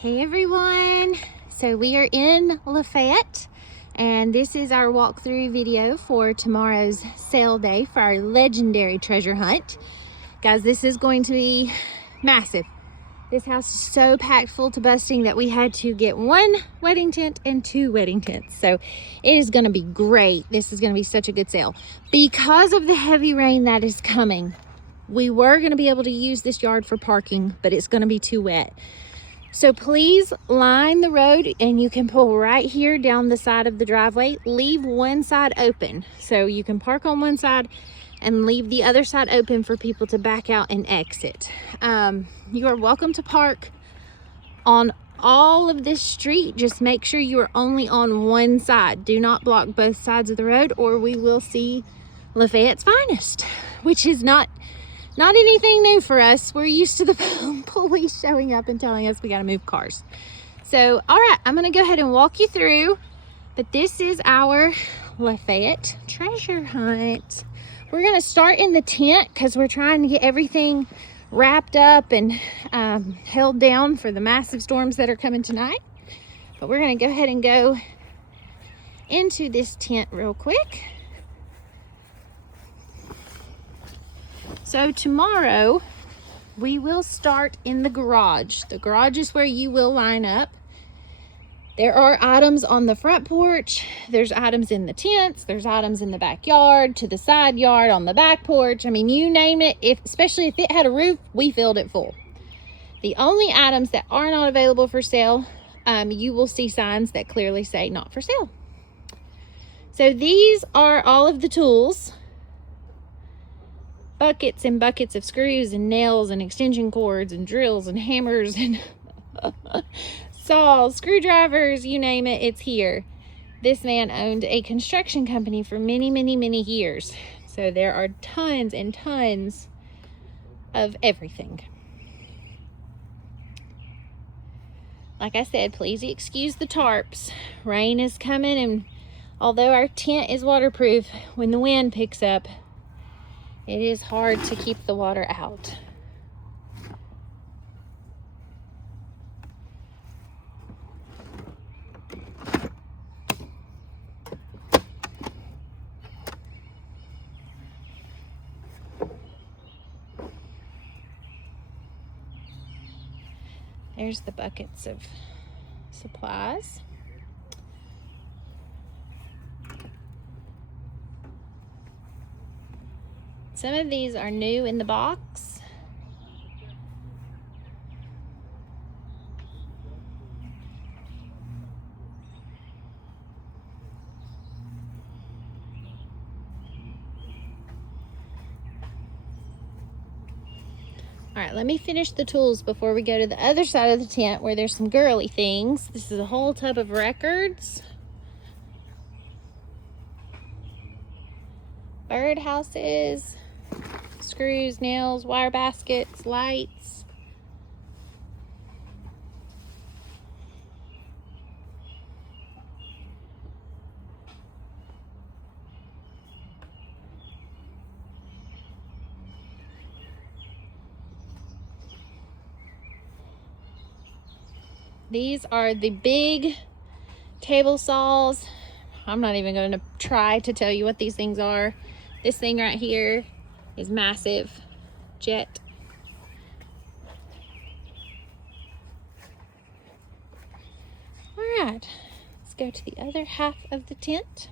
Hey everyone, so we are in Lafayette and this is our walkthrough video for tomorrow's sale day for our legendary treasure hunt. Guys, this is going to be massive. This house is so packed full to busting that we had to get one wedding tent and two wedding tents. So it is going to be great. This is going to be such a good sale. Because of the heavy rain that is coming, we were going to be able to use this yard for parking, but it's going to be too wet. So please line the road and you can pull right here down the side of the driveway. Leave one side open so you can park on one side and leave the other side open for people to back out and exit. You are welcome to park on all of this street. Just make sure you are only on one side. Do not block both sides of the road or we will see Lafayette's finest, which is not anything new for us. We're used to the police showing up and telling us we got to move cars. So, all right, I'm going to go ahead and walk you through. But this is our Lafayette treasure hunt. We're going to start in the tent because we're trying to get everything wrapped up and held down for the massive storms that are coming tonight. But we're going to go ahead and go into this tent real quick. So tomorrow we will start in the garage. The garage is where you will line up. There are items on the front porch. There's items in the tents. There's items in the backyard, to the side yard, on the back porch. I mean, you name it. Especially if it had a roof, we filled it full. The only items that are not available for sale, you will see signs that clearly say not for sale. So these are all of the tools. Buckets and buckets of screws and nails and extension cords and drills and hammers and saws, screwdrivers, you name it, it's here. This man owned a construction company for many, many, many years. So there are tons and tons of everything. Like I said, please excuse the tarps. Rain is coming, and although our tent is waterproof, when the wind picks up, it is hard to keep the water out. There's the buckets of supplies. Some of these are new in the box. All right, let me finish the tools before we go to the other side of the tent where there's some girly things. This is a whole tub of records. Bird houses. Screws, nails, wire baskets, lights. These are the big table saws. I'm not even going to try to tell you what these things are. This thing right here is massive. Jet. All right, let's go to the other half of the tent.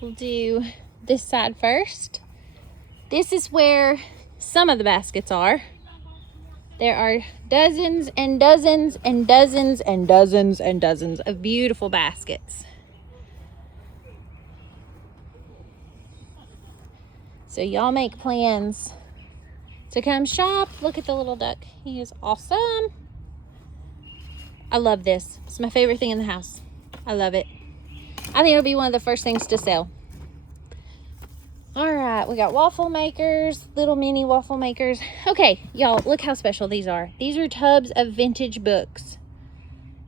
We'll do this side first. This is where some of the baskets are. There are dozens and dozens and dozens and dozens and dozens of beautiful baskets. So y'all make plans to come shop. Look at the little duck. He is awesome. I love this. It's my favorite thing in the house. I love it. I think it'll be one of the first things to sell. All right, we got waffle makers, little mini waffle makers. Okay, y'all, look how special these are. These are tubs of vintage books.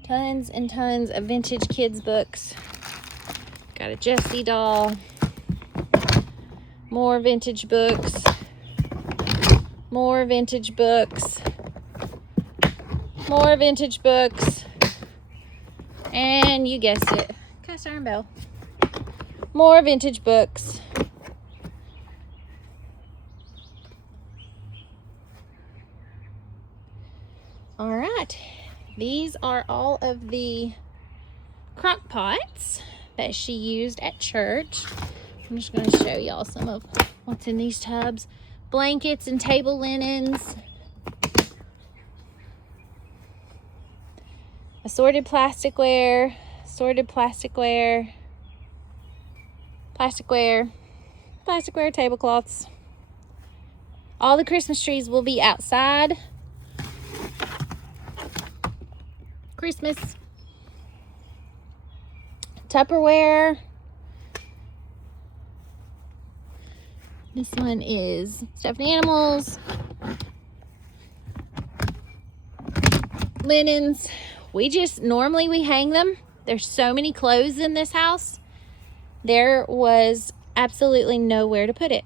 Tons and tons of vintage kids books. Got a Jessie doll. More vintage books. More vintage books. More vintage books. And you guessed it, cast iron bell. More vintage books. All right, these are all of the crock pots that she used at church. I'm just going to show y'all some of what's in these tubs. Blankets and table linens. Assorted plasticware, plasticware, tablecloths. All the Christmas trees will be outside. Christmas. Tupperware. This one is stuffed animals. Linens. Normally we hang them. There's so many clothes in this house. There was absolutely nowhere to put it.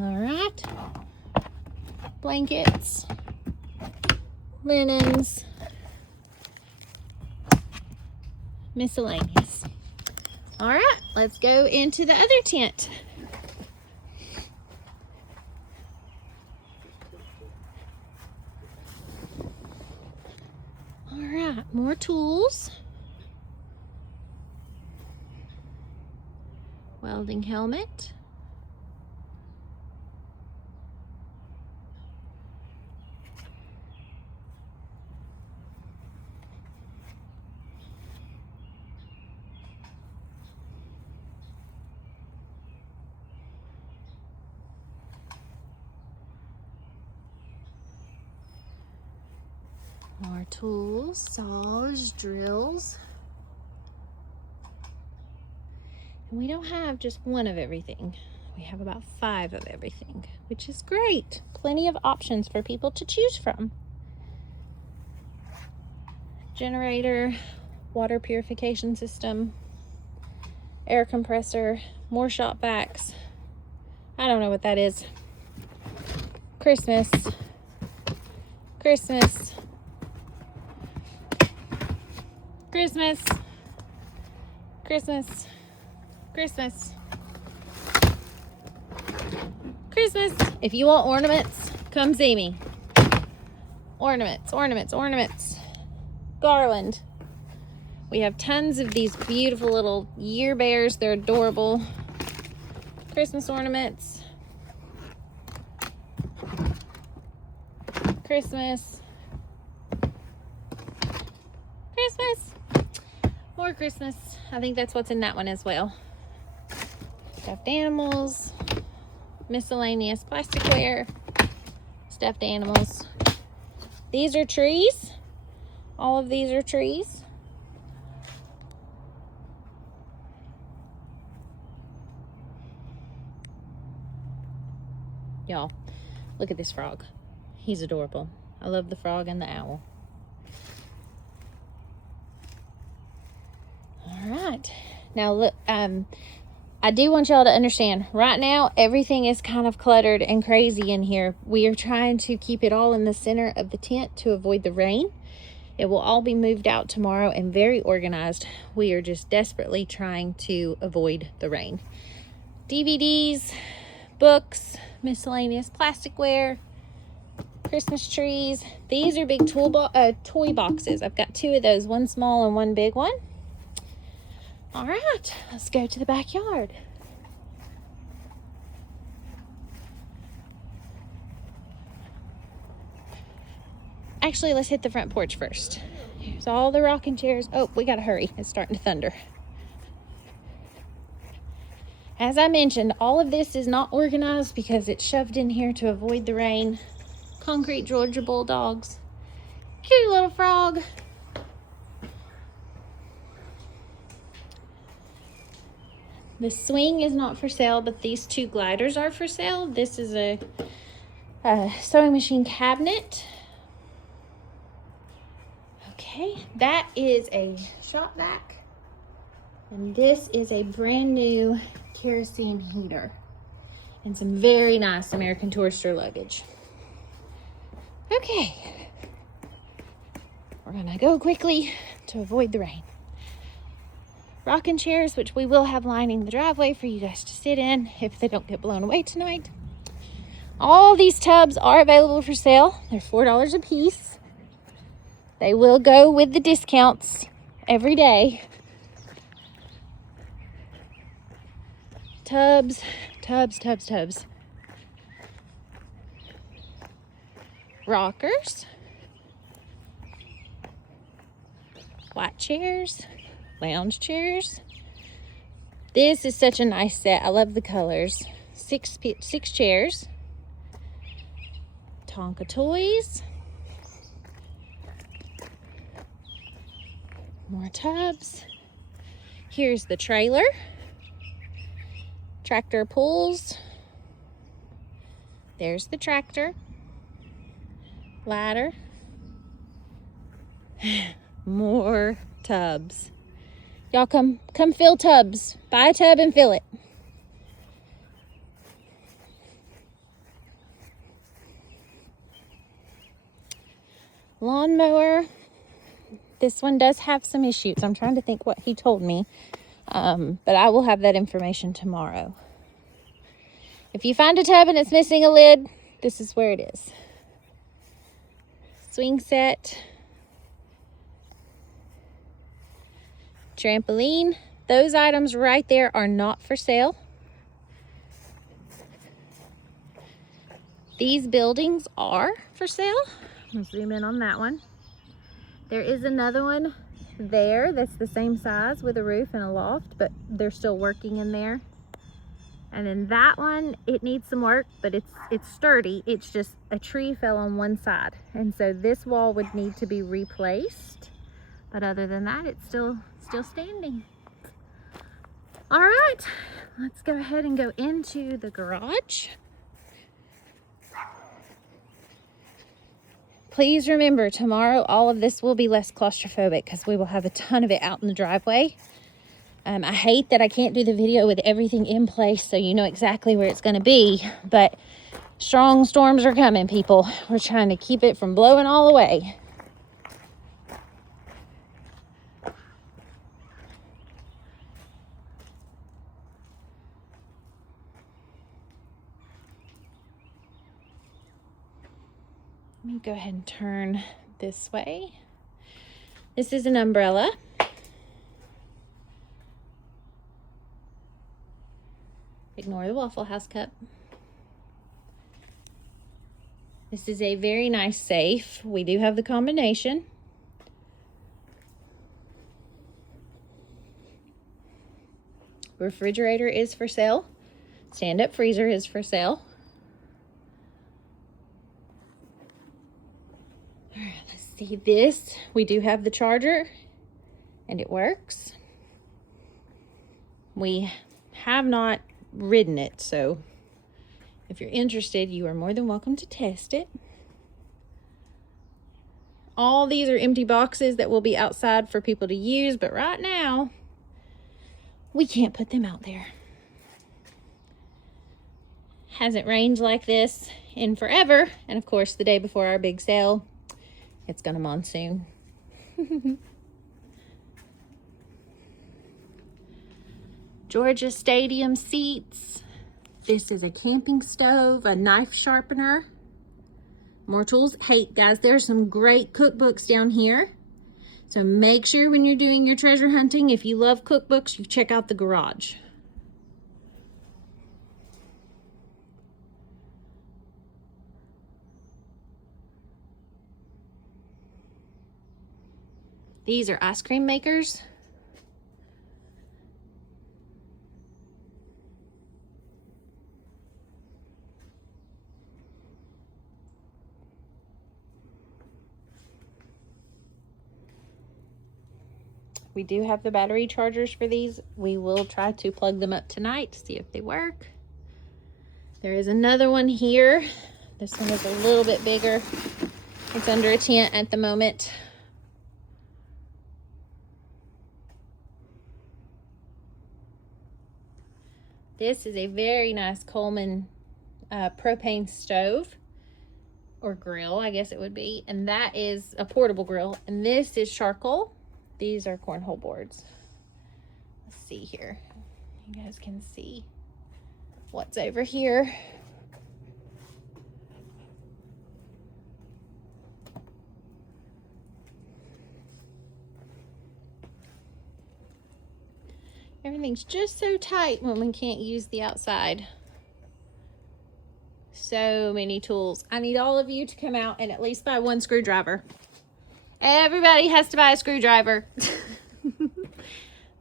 All right. Blankets. Linens. Miscellaneous. All right, let's go into the other tent. All right, more tools. Welding helmet. More tools, saws, drills. And we don't have just one of everything. We have about 5 of everything, which is great. Plenty of options for people to choose from. Generator, water purification system, air compressor, more shop vacs. I don't know what that is. Christmas. Christmas. Christmas. Christmas. Christmas. Christmas. If you want ornaments, come see me. Ornaments, ornaments, ornaments. Garland. We have tons of these beautiful little year bears. They're adorable. Christmas ornaments. Christmas. Christmas. More Christmas. I think that's what's in that one as well. Stuffed animals. Miscellaneous plasticware. Stuffed animals. These are trees. All of these are trees. Y'all, look at this frog. He's adorable. I love the frog and the owl. All right. Now look, I do want y'all to understand, right now, everything is kind of cluttered and crazy in here. We are trying to keep it all in the center of the tent to avoid the rain. It will all be moved out tomorrow and very organized. We are just desperately trying to avoid the rain. DVDs, books, miscellaneous plasticware, Christmas trees. These are big toy boxes. I've got 2 of those, one small and one big one. All right, let's go to the backyard. Actually, let's hit the front porch first. Here's all the rocking chairs. Oh, we gotta hurry. It's starting to thunder. As I mentioned, all of this is not organized because it's shoved in here to avoid the rain. Concrete Georgia bulldogs. Cute little frog. The swing is not for sale, but these two gliders are for sale. This is a sewing machine cabinet. Okay, that is a shop vac. And this is a brand new kerosene heater. And some very nice American Tourister luggage. Okay. We're gonna go quickly to avoid the rain. Rocking chairs, which we will have lining the driveway for you guys to sit in if they don't get blown away tonight. All these tubs are available for sale. They're $4 a piece. They will go with the discounts every day. Tubs, tubs, tubs, tubs. Rockers. White chairs. Lounge chairs. This is such a nice set. I love the colors. Six chairs. Tonka toys. More tubs. Here's the trailer. Tractor pulls. There's the tractor. Ladder. More tubs. Y'all come fill tubs. Buy a tub and fill it. Lawnmower. This one does have some issues. I'm trying to think what he told me. But I will have that information tomorrow. If you find a tub and it's missing a lid, this is where it is. Swing set. Trampoline. Those items right there are not for sale. These buildings are for sale. I'll zoom in on that one. There is another one there that's the same size with a roof and a loft, but they're still working in there. And then that one, it needs some work, but it's sturdy. It's just a tree fell on one side. And so this wall would need to be replaced. But other than that, it's still standing. All right, let's go ahead and go into the garage. Please remember, tomorrow all of this will be less claustrophobic because we will have a ton of it out in the driveway. I hate that I can't do the video with everything in place so you know exactly where it's going to be, but strong storms are coming, people. We're trying to keep it from blowing all away. Let me go ahead and turn this way. This is an umbrella. Ignore the Waffle House cup. This is a very nice safe. We do have the combination. Refrigerator is for sale. Stand-up freezer is for sale. All right, let's see this. We do have the charger and it works. We have not ridden it, so if you're interested, you are more than welcome to test it. All these are empty boxes that will be outside for people to use, but right now we can't put them out there. Hasn't rained like this in forever, and of course the day before our big sale, it's gonna monsoon. Georgia Stadium seats. This is a camping stove, a knife sharpener, more tools. Hey guys, there's some great cookbooks down here. So make sure when you're doing your treasure hunting, if you love cookbooks, you check out the garage. These are ice cream makers. We do have the battery chargers for these. We will try to plug them up tonight to see if they work. There is another one here. This one is a little bit bigger. It's under a tent at the moment. This is a very nice Coleman propane stove, or grill, I guess it would be. And that is a portable grill. And this is charcoal. These are cornhole boards. Let's see here. You guys can see what's over here. Everything's just so tight when we can't use the outside. So many tools. I need all of you to come out and at least buy one screwdriver. Everybody has to buy a screwdriver.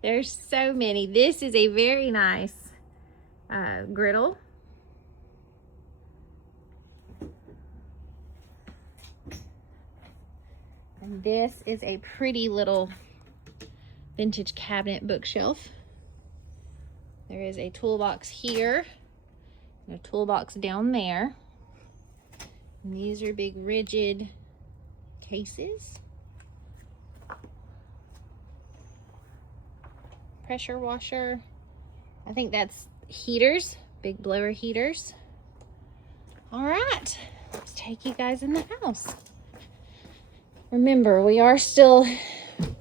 There's so many. This is a very nice griddle. And this is a pretty little vintage cabinet bookshelf. There is a toolbox here and a toolbox down there. And these are big rigid cases. Pressure washer. I think that's heaters, big blower heaters. All right, let's take you guys in the house. Remember, we are still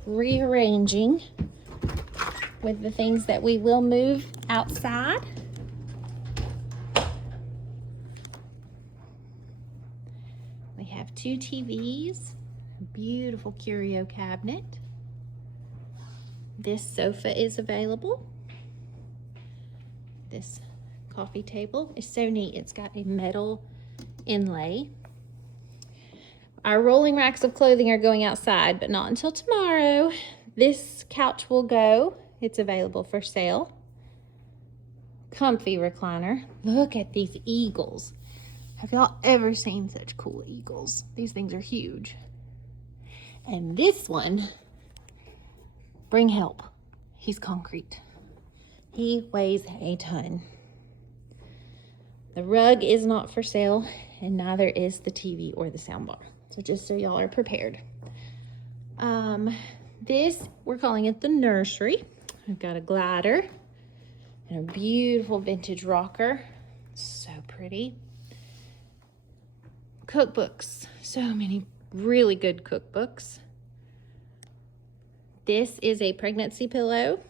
rearranging with the things that we will move outside. We have 2 TVs, a beautiful curio cabinet. This sofa is available. This coffee table is so neat. It's got a metal inlay. Our rolling racks of clothing are going outside, but not until tomorrow. This couch will go. It's available for sale. Comfy recliner. Look at these eagles. Have y'all ever seen such cool eagles? These things are huge. And this one, bring help. He's concrete. He weighs a ton. The rug is not for sale, and neither is the TV or the soundbar. So just so y'all are prepared. This, we're calling it the nursery. We've got a glider and a beautiful vintage rocker. So pretty. Cookbooks. So many really good cookbooks. This is a pregnancy pillow.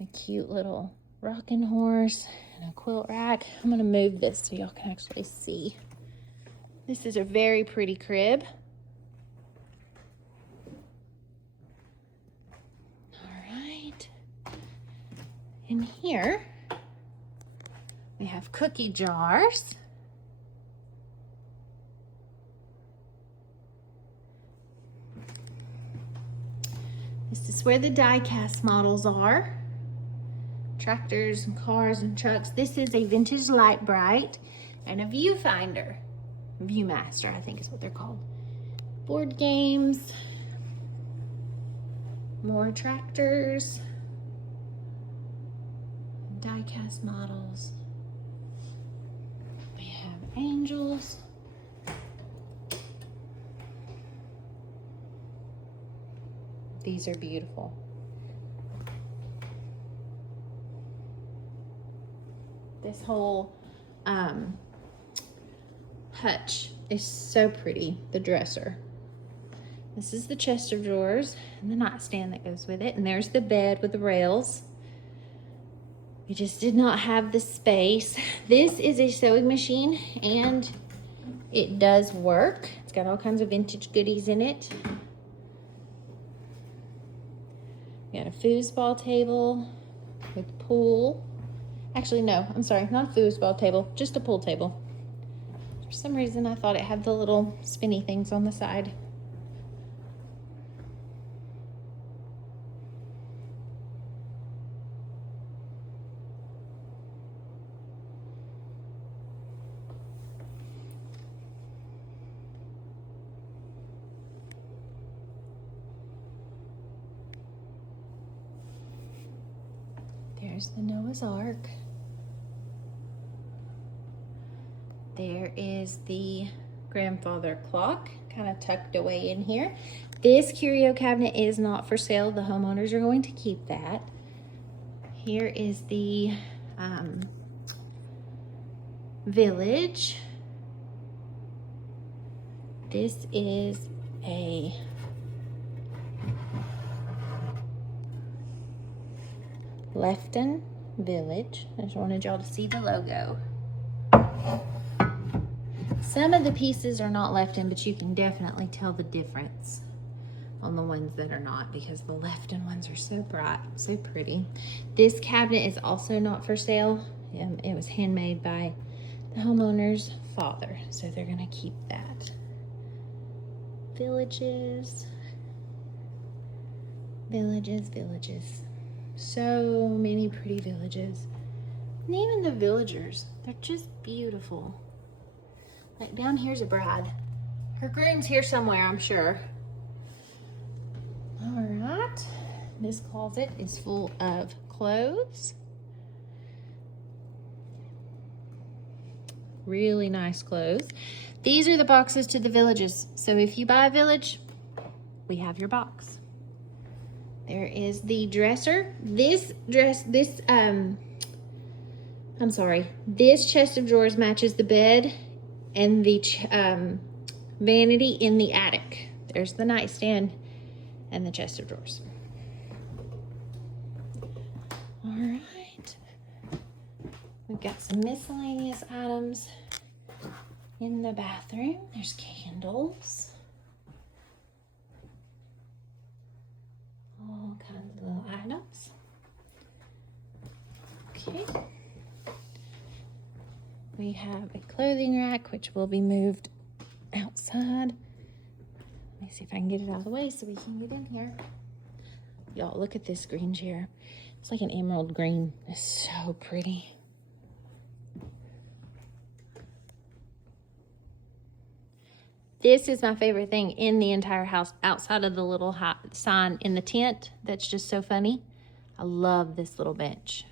A cute little rocking horse and a quilt rack. I'm gonna move this so y'all can actually see. This is a very pretty crib. All right. In here, we have cookie jars. This is where the die-cast models are. Tractors and cars and trucks. This is a vintage light bright and a viewfinder. Viewmaster, I think is what they're called. Board games. More tractors. Die-cast models. We have angels. These are beautiful. This whole hutch is so pretty, the dresser. This is the chest of drawers and the nightstand that goes with it. And there's the bed with the rails. We just did not have the space. This is a sewing machine and it does work. It's got all kinds of vintage goodies in it. We got a foosball table with pool. Actually, no, I'm sorry, not a foosball table, just a pool table. For some reason, I thought it had the little spinny things on the side. There's the Noah's Ark. There is the grandfather clock kind of tucked away in here. This curio cabinet is not for sale. The homeowners are going to keep that. Here is the village. This is a Lefton Village. I just wanted y'all to see the logo. Some of the pieces are not Lefton, but you can definitely tell the difference on the ones that are not, because the Lefton ones are so bright, so pretty. This cabinet is also not for sale. It was handmade by the homeowner's father, so they're gonna keep that. Villages, villages, villages. So many pretty villages. And even the villagers, they're just beautiful. Like down here's a bride. Her groom's here somewhere, I'm sure. All right, this closet is full of clothes. Really nice clothes. These are the boxes to the villages. So if you buy a village, we have your box. There is the dresser. This chest of drawers matches the bed and the vanity in the attic. There's the nightstand and the chest of drawers. All right. We've got some miscellaneous items in the bathroom. There's candles. All kinds of little items. Okay. We have a clothing rack, which will be moved outside. Let me see if I can get it out of the way so we can get in here. Y'all, look at this green chair. It's like an emerald green. It's so pretty. This is my favorite thing in the entire house, outside of the little sign in the tent. That's just so funny. I love this little bench.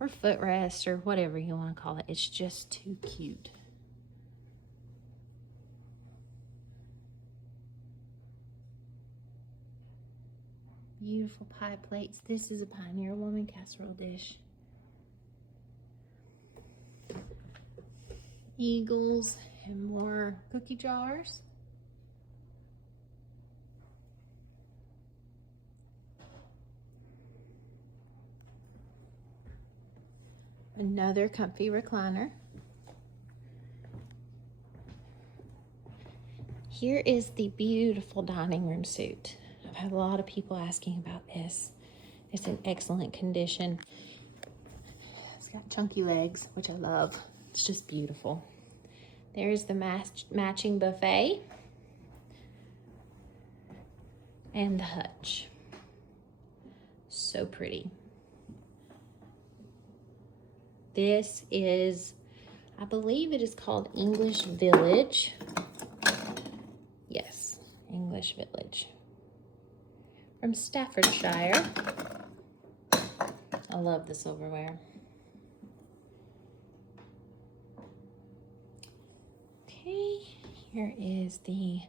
Or footrest, or whatever you want to call it. It's just too cute. Beautiful pie plates. This is a Pioneer Woman casserole dish. Eagles and more cookie jars. Another comfy recliner. Here is the beautiful dining room suite. I've had a lot of people asking about this. It's in excellent condition. It's got chunky legs, which I love. It's just beautiful. There's the matching buffet and the hutch. So pretty. This is, I believe it is called English Village. Yes, English Village. From Staffordshire. I love the silverware. Okay, here is the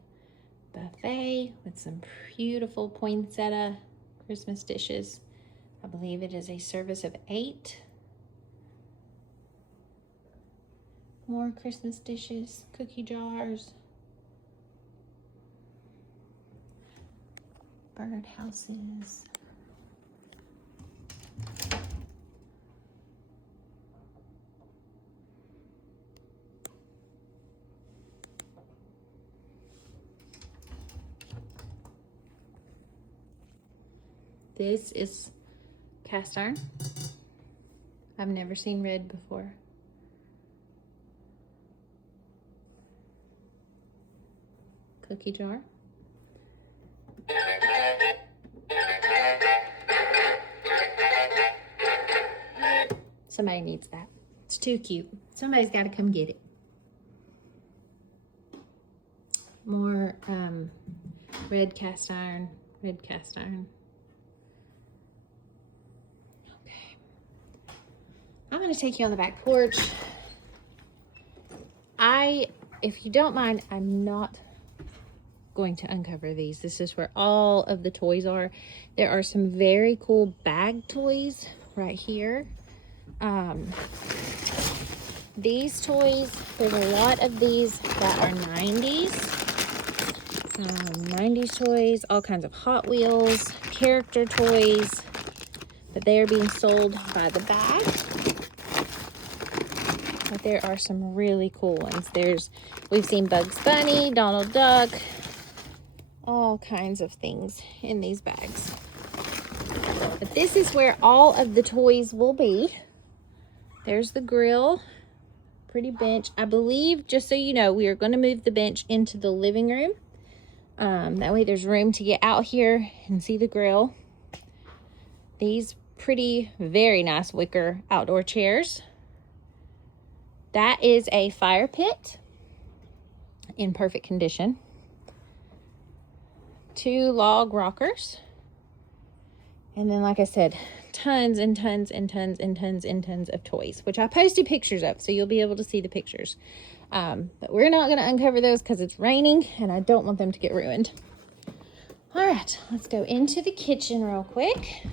buffet with some beautiful poinsettia Christmas dishes. I believe it is a service of 8. More Christmas dishes, cookie jars, bird houses. This is cast iron. I've never seen red before. Cookie jar. Somebody needs that. It's too cute. Somebody's got to come get it. More red cast iron. Red cast iron. Okay. I'm going to take you on the back porch. If you don't mind, I'm not going to uncover these. This is where all of the toys are. There are some very cool bag toys right here. These toys, there's a lot of these that are 90s. 90s toys, all kinds of Hot Wheels, character toys, but they are being sold by the bag. But there are some really cool ones. We've seen Bugs Bunny, Donald Duck, all kinds of things in these bags. But this is where all of the toys will be. There's the grill, pretty bench. I believe, just so you know, we are going to move the bench into the living room. That way there's room to get out here and see the grill. These pretty, very nice wicker outdoor chairs. That is a fire pit in perfect condition. 2 log rockers. And then, like I said, tons and tons and tons and tons and tons of toys, which I posted pictures of, so you'll be able to see the pictures. But we're not going to uncover those because it's raining and I don't want them to get ruined. All right, let's go into the kitchen real quick.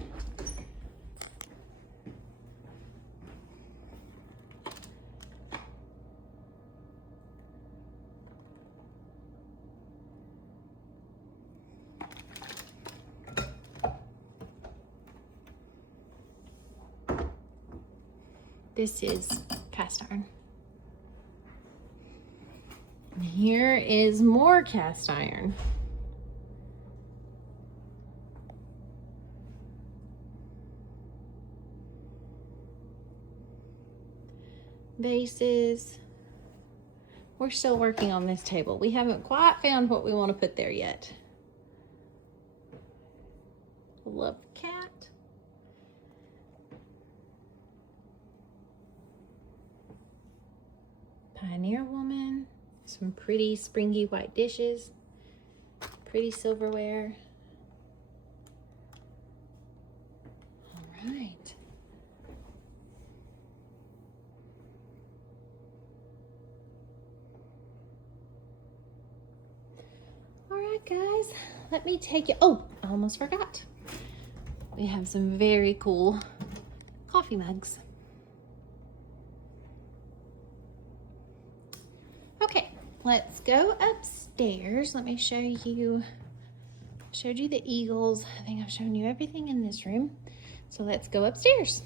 This is cast iron. And here is more cast iron. Vases. We're still working on this table. We haven't quite found what we want to put there yet. Love cat. Pioneer woman. Some pretty springy white dishes. Pretty silverware. All right. All right, guys. Let me take you. Oh, I almost forgot. We have some very cool coffee mugs. Okay, let's go upstairs. Let me show you. Showed you the eagles. I think I've shown you everything in this room. So let's go upstairs.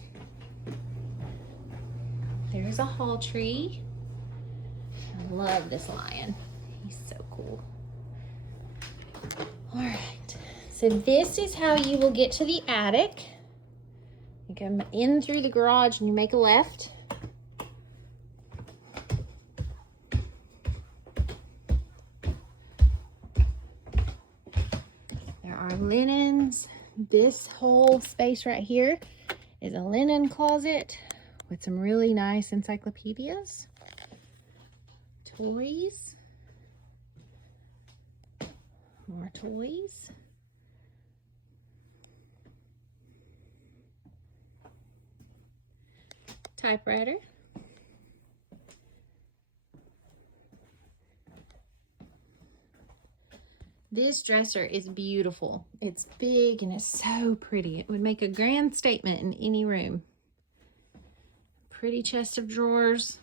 There's a hall tree. I love this lion. He's so cool. All right, so this is how you will get to the attic. You come in through the garage and you make a left. There are linens. This whole space right here is a linen closet with some really nice encyclopedias, toys, more toys. Typewriter. This dresser is beautiful. It's big and it's so pretty. It would make a grand statement in any room. Pretty chest of drawers.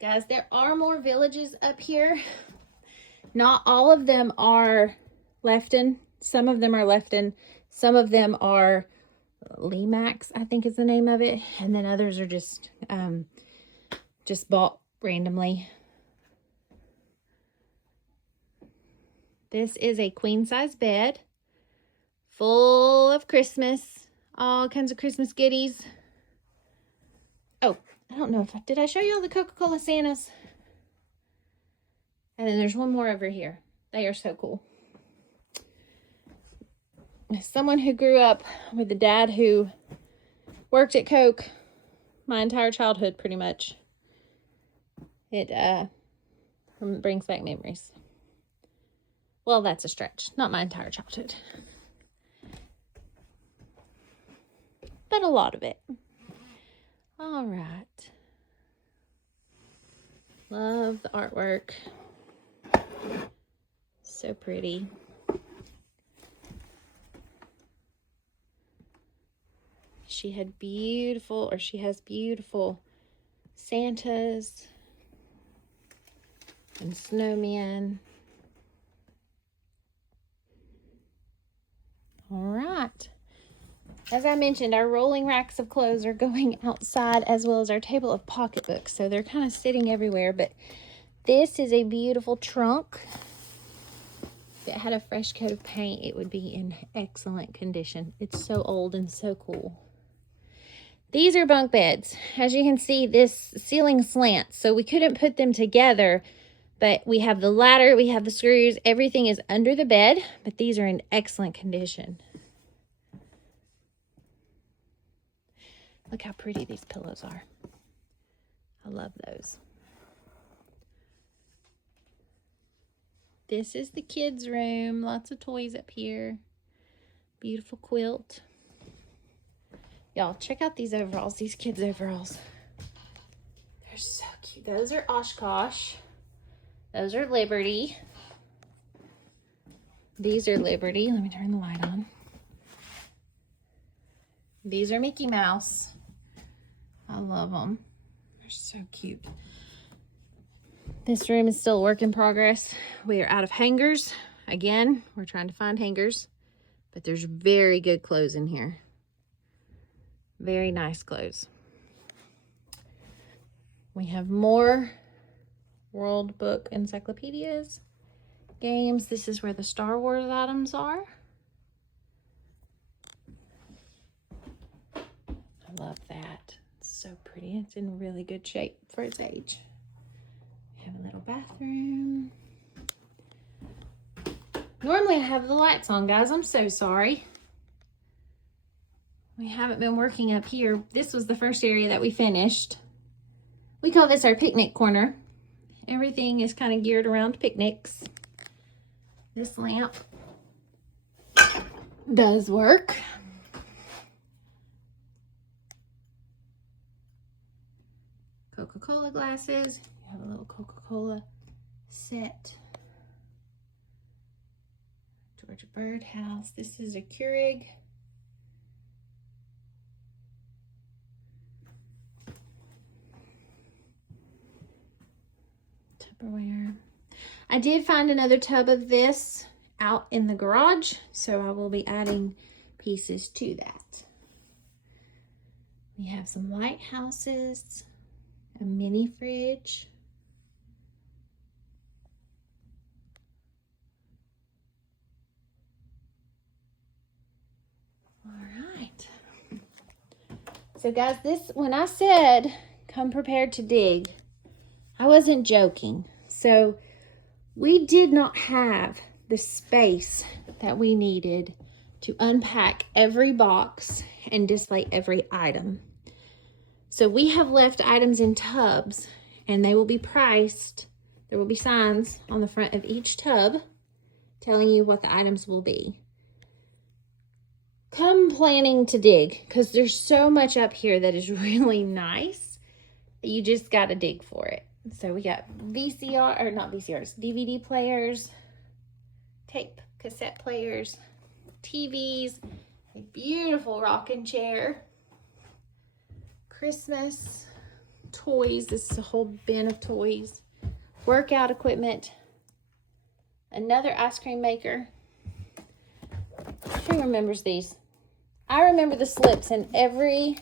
Guys, there are more villages up here. Not all of them are Lefton. Some of them are Lefton. Some of them are Lemax, I think is the name of it. And then others are just bought randomly. This is a queen size bed full of Christmas, all kinds of Christmas goodies. Oh, I don't know did I show you all the Coca-Cola Santas? And then there's one more over here. They are so cool. As someone who grew up with a dad who worked at Coke my entire childhood, pretty much, it brings back memories. Well, that's a stretch. Not my entire childhood, but a lot of it. All right. Love the artwork. So pretty. She has beautiful Santas and snowmen. All right. As I mentioned, our rolling racks of clothes are going outside, as well as our table of pocketbooks. So they're kind of sitting everywhere, but this is a beautiful trunk. If it had a fresh coat of paint, it would be in excellent condition. It's so old and so cool. These are bunk beds. As you can see, this ceiling slants, so we couldn't put them together, but we have the ladder, we have the screws, everything is under the bed, but these are in excellent condition. Look how pretty these pillows are. I love those. This is the kids' room. Lots of toys up here. Beautiful quilt. Y'all, check out these overalls, these kids' overalls. They're so cute. Those are Oshkosh. Those are Liberty. These are Liberty. Let me turn the light on. These are Mickey Mouse. I love them. They're so cute. This room is still a work in progress. We are out of hangers. Again, we're trying to find hangers, but there's very good clothes in here. Very nice clothes. We have more World Book encyclopedias, games. This is where the Star Wars items are. I love that. It's so pretty. It's in really good shape for its age. We have a little bathroom. Normally I have the lights on, guys. I'm so sorry. We haven't been working up here. This was the first area that we finished. We call this our picnic corner. Everything is kind of geared around picnics. This lamp does work. Coca-Cola glasses. You have a little Coca-Cola set. Georgia birdhouse. This is a Keurig. Tupperware. I did find another tub of this out in the garage, so I will be adding pieces to that. We have some lighthouses, a mini fridge. All right. So guys, when I said come prepared to dig, I wasn't joking. So we did not have the space that we needed to unpack every box and display every item. So we have left items in tubs, and they will be priced. There will be signs on the front of each tub telling you what the items will be. Come planning to dig, because there's so much up here that is really nice. You just got to dig for it. So we got DVD players, tape, cassette players, TVs, a beautiful rocking chair, Christmas toys. This is a whole bin of toys, workout equipment, another ice cream maker. Who remembers these? I remember the slips in every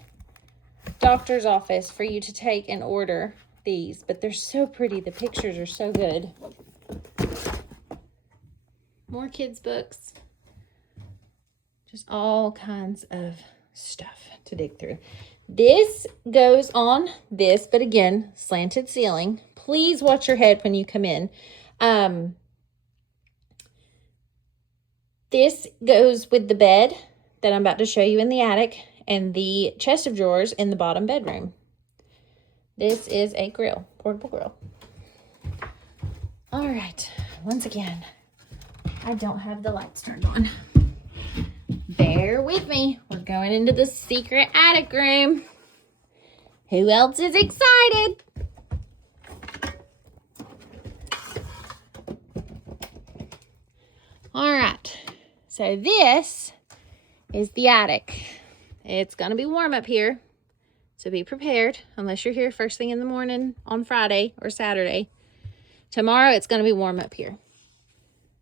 doctor's office for you to take and order these, but they're so pretty. The pictures are so good. More kids' books. Just all kinds of stuff to dig through. This goes on this, but again, slanted ceiling. Please watch your head when you come in. This goes with the bed that I'm about to show you in the attic and the chest of drawers in the bottom bedroom. This is a grill, portable grill. All right, once again, I don't have the lights turned on. Bear with me. We're going into the secret attic room. Who else is excited? All right. So this is the attic. It's going to be warm up here. So be prepared unless you're here first thing in the morning on Friday or Saturday. Tomorrow it's going to be warm up here.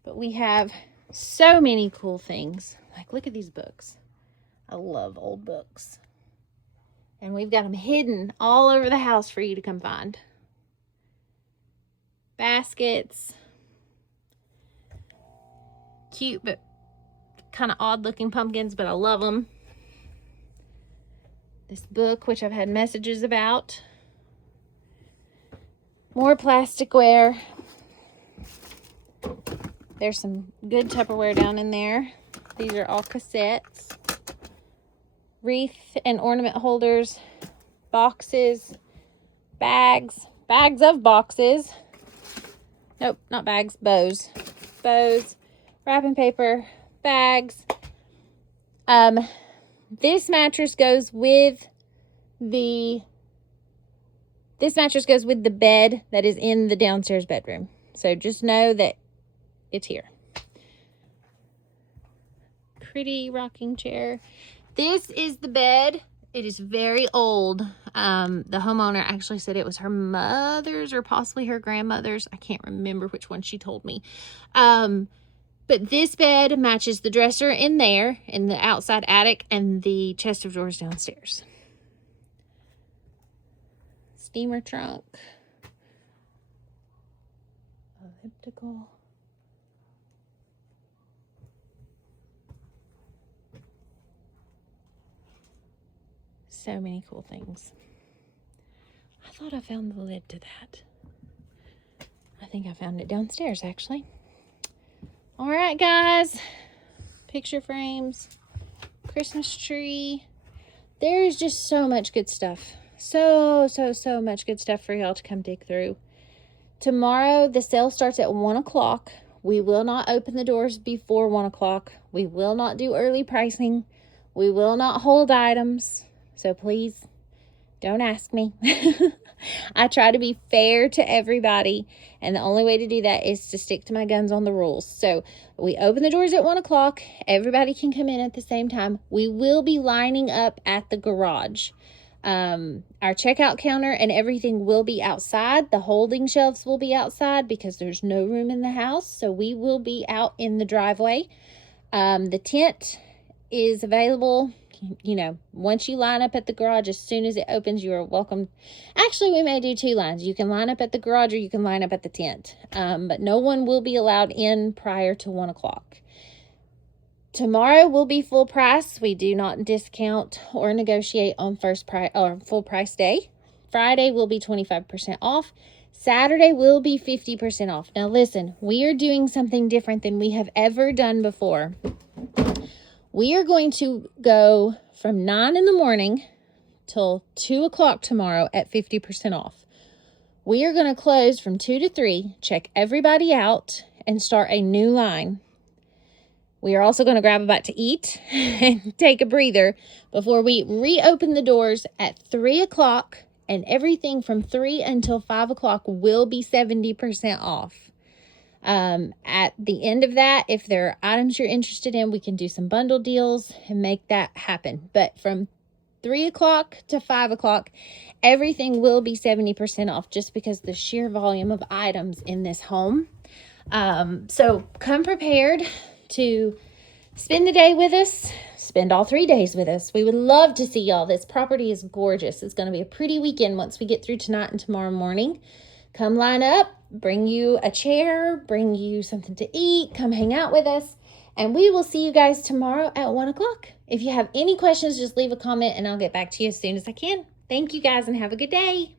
But we have so many cool things. Like, look at these books. I love old books. And we've got them hidden all over the house for you to come find. Baskets. Cute, but kind of odd looking pumpkins, but I love them. This book, which I've had messages about. More plasticware. There's some good Tupperware down in there. These are all cassettes. Wreath and ornament holders. Boxes. Bags. Bags of boxes. Nope, not bags. Bows. Bows. Wrapping paper. Bags. This mattress goes with the bed that is in the downstairs bedroom. So just know that it's here. Pretty rocking chair. This is the bed. It is very old. The homeowner actually said it was her mother's or possibly her grandmother's. I can't remember which one she told me. But this bed matches the dresser in there, in the outside attic, and the chest of drawers downstairs. Steamer trunk. Elliptical. So many cool things. I thought I found the lid to that. I think I found it downstairs, actually. All right, guys. Picture frames. Christmas tree. There's just so much good stuff. So much good stuff for y'all to come dig through. Tomorrow, the sale starts at 1 o'clock. We will not open the doors before 1 o'clock. We will not do early pricing. We will not hold items. So please, don't ask me. I try to be fair to everybody, and the only way to do that is to stick to my guns on the rules. So we open the doors at 1 o'clock. Everybody can come in at the same time. We will be lining up at the garage. Our checkout counter and everything will be outside. The holding shelves will be outside because there's no room in the house. So we will be out in the driveway. The tent is available. You know, once you line up at the garage, as soon as it opens, you are welcome. Actually, we may do 2 lines. You can line up at the garage or you can line up at the tent. But no one will be allowed in prior to 1 o'clock. Tomorrow will be full price. We do not discount or negotiate on first price or full price day. Friday will be 25% off. Saturday will be 50% off. Now listen, we are doing something different than we have ever done before. We are going to go from 9 in the morning till 2 o'clock tomorrow at 50% off. We are going to close from 2 to 3, check everybody out, and start a new line. We are also going to grab a bite to eat and take a breather before we reopen the doors at 3 o'clock, and everything from 3 until 5 o'clock will be 70% off. At the end of that, if there are items you're interested in, we can do some bundle deals and make that happen. But from 3 o'clock to 5 o'clock, everything will be 70% off just because the sheer volume of items in this home. So come prepared to spend the day with us, spend all 3 days with us. We would love to see y'all. This property is gorgeous. It's going to be a pretty weekend once we get through tonight and tomorrow morning. Come line up, bring you a chair, bring you something to eat, come hang out with us, and we will see you guys tomorrow at 1 o'clock. If you have any questions, just leave a comment and I'll get back to you as soon as I can. Thank you guys and have a good day.